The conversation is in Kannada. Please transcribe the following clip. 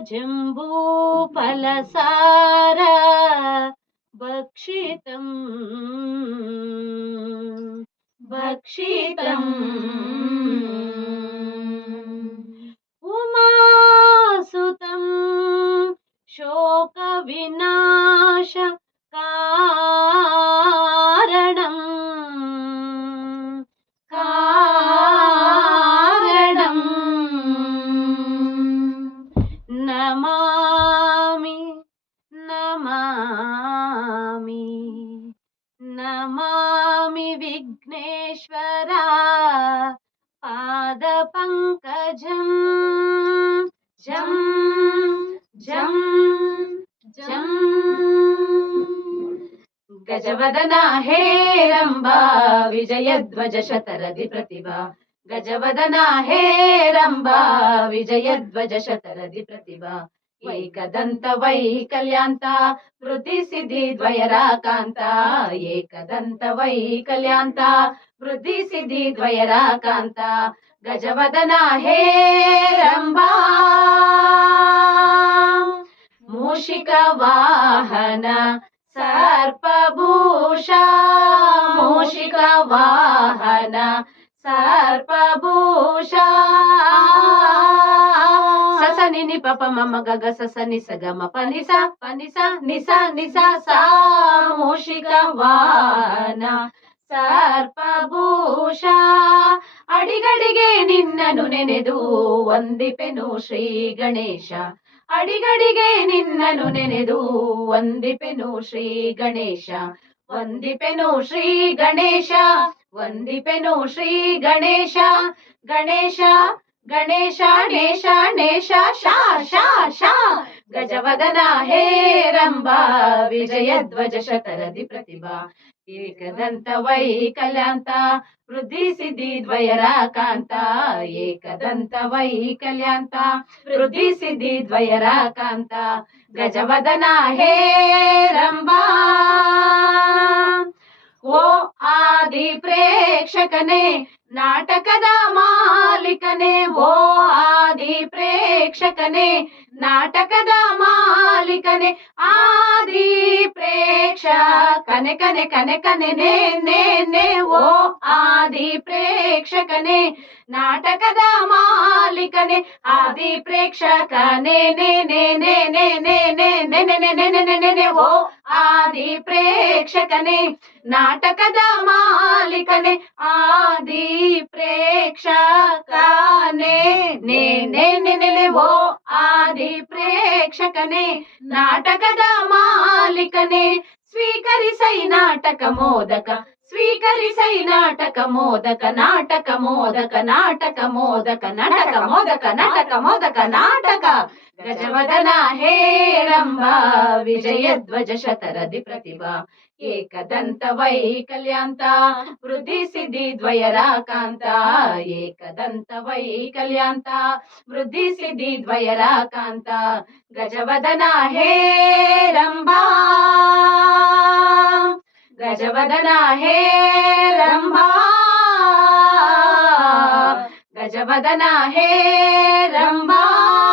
जम्बूफलसार भक्षितम् भक्षितम् उमासुतं शोकविनाश कारणम् नमामि नमामि नमामि विघ्नेश्वरा पादपङ्कजम् जं जं जं गजवदना हे रंबा विजयध्वज शतरथि प्रतिभा गजवदना हे रंबा विजयध्वज शतरथि प्रतिभा एकदंत वैकल्यांत वृद्धि सिद्धि द्वयराकांत एकदंत वैकल्यांत वृद्धि सिद्धि द्वयराकांत गजवदना हे रंबा मूषिक वाहन सर्पभूषा मूषिक वाहन सर्पभूषा ससनि नि पप मम गग ससनि सगम पनिसा पनिसा निसा निसा सा मूषिक वाहन सर्पभूषा अडिगडिगे निन्ननु नेनेदु ವಂದಿಪೆನು ಶ್ರೀ ಗಣೇಶ ಅಡಿಗಡಿಗೆ ನಿನ್ನನು ನೆನೆದು ವಂದಿಪೆನು ಶ್ರೀ ಗಣೇಶ ವಂದಿಪೆನು ಶ್ರೀ ಗಣೇಶ ವಂದಿಪೆನು ಶ್ರೀ ಗಣೇಶ ಗಣೇಶ ಗಣೇಶ ನೇಶ ನೇಶ ಶಾ ಶಾ ಶಾ ಗಜವದನ ಹೇ ರಂಬಾ ವಿಜಯಧ್ವಜ ಶತರಥಿ ಪ್ರತಿಭಾ एकदंत वैकल्यांत वृद्धि सिद्धि द्वयराकांत एकदंत वैकल्यांत वृद्धि सिद्धि द्वयराकांत गजवदना हे रंबा ओ आदि प्रेक्षकने नाटकद मालिकने ओ आदि प्रेक्षकने नाटकद मालिकने आदि प्रेक्षकने कने कने कने ने ने ने ओ आदि प्रेक्षकने नाटकद मालिकने आदि प्रेक्षकने ने ने ने ने ने ने ने ने ने ने ने ने ने ओ आदि प्रेक्षकने नाटकद मालिकने आदि प्रेक्षकने ने ने ने ने ने वो आदि प्रेक्षकने नाटकद मालिकने ಸ್ವೀಕರಿಸೈ ನಾಟಕ ಮೋದಕ ಸ್ವೀಕರಿಸೈ ನಾಟಕ ಮೋದಕ ನಾಟಕ ಮೋದಕ ನಾಟಕ ಮೋದಕ ನಾಟಕ ಮೋದಕ ನಾಟಕ ಮೋದಕ ನಾಟಕ ಗಜವದನ ಹೇ ರಂಬಾ ವಿಜಯಧ್ವಜ ಶತರಥಿ ಪ್ರತಿಭಾ एकदंत वैकल्यांत वृद्धि सिद्धि द्वयराकांत एकदंत वैकल्यांत वृद्धि सिद्धि द्वयराकांत गजवदन हे रंबा गजवदन हे रंबा गजवदन हे रंबा